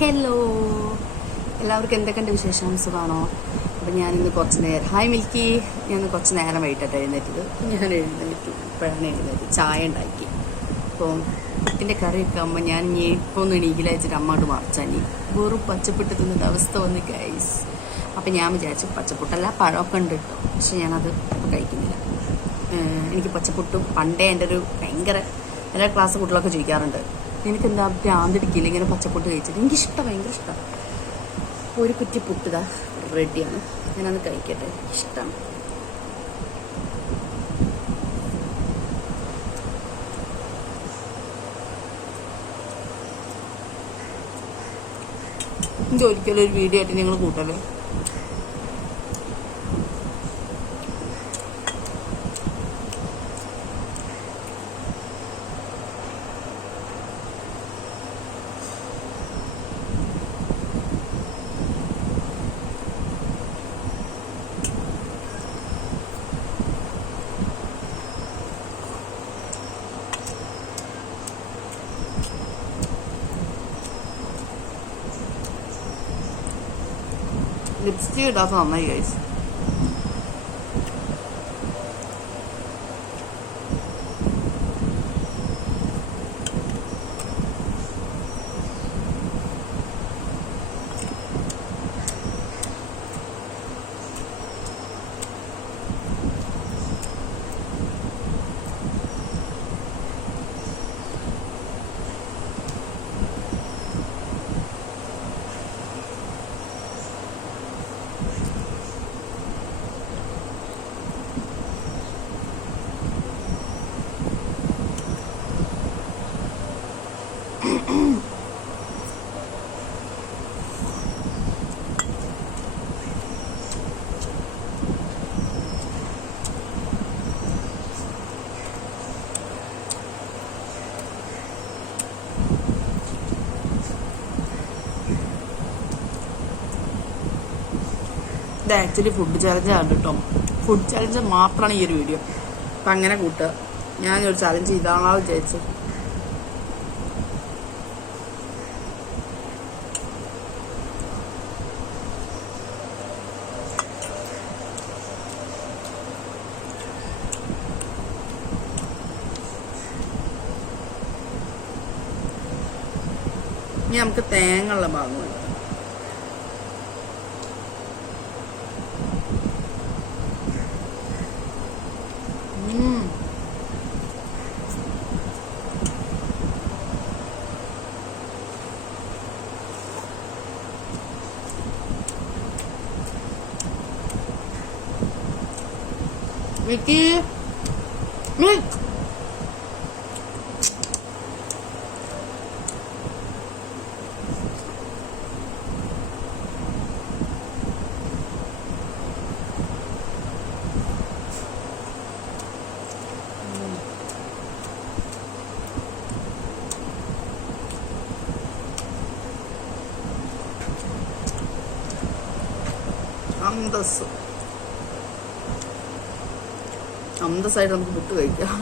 Hello എല്ലാവർക്കും എന്തൊക്കെയുണ്ട് വിശേഷം? സുഖമാണോ? അപ്പം ഞാനിന്ന് കുറച്ച് നേരം ഹായ് മിൽക്കി ഞാൻ കുറച്ച് നേരം വൈകിട്ടാണ് എഴുന്നേറ്റത്. ഞാൻ എഴുന്നേറ്റു. ഇപ്പോഴാണ് എഴുന്നേറ്റ്. ചായ ഉണ്ടാക്കി. അപ്പോൾ എന്റെ കറി ആകുമ്പോൾ ഞാൻ ഇനി ഇപ്പോൾ ഒന്ന് എണീക്കില്ല വെച്ചിട്ട് അമ്മോട്ട് ഇനി വെറും പച്ചപ്പിട്ട് തിന്നിട്ട് അവസ്ഥ വന്ന് ഗൈസ് അപ്പം ഞാൻ വിചാരിച്ചു പച്ചപ്പുട്ടല്ല പഴമൊക്കെ ഉണ്ട് കേട്ടോ. പക്ഷെ ഞാനത് കഴിക്കുന്നില്ല. എനിക്ക് പച്ചപ്പുട്ടും പണ്ടേ എന്റെ ഒരു ഭയങ്കര എല്ലാ ക്ലാസ് കുട്ടികളൊക്കെ ചോദിക്കാറുണ്ട്. നിനക്ക് എന്താ ഭ്രാന്തിടിക്കില്ല ഇങ്ങനെ പച്ചപ്പൊട്ട് കഴിച്ചിട്ട്. എനിക്കിഷ്ടം ഭയങ്കര ഇഷ്ടമാണ് ഒരു കുറ്റി പുട്ടുക റെഡിയാണ്. ഞാനത് കഴിക്കട്ടെ. ഇഷ്ടമാണ്. എനിക്ക് ഒരിക്കലും ഒരു വീഡിയോ ആയിട്ട് നിങ്ങൾ കൂട്ടല്ലേ? ലിപ്സ്റ്റിക് ഇടാത്ത നന്നായി കഴിച്ചു ഇത് ആക്ച്വലി ഫുഡ് ചലഞ്ച് ആണ് കേട്ടോ. ഫുഡ് ചലഞ്ച് മാത്രമാണ് ഈ ഒരു വീഡിയോ അപ്പം അങ്ങനെ കൂട്ടുക ഞാൻ ഒരു ചലഞ്ച് ഇതാണോ വിചാരിച്ചു. ഇനി നമുക്ക് തേങ്ങ ഉള്ള ഭാഗം 여기 네. 음. 안 닿았어. അന്തസ്സായിട്ട് നമുക്ക് പുട്ട് കഴിക്കാം.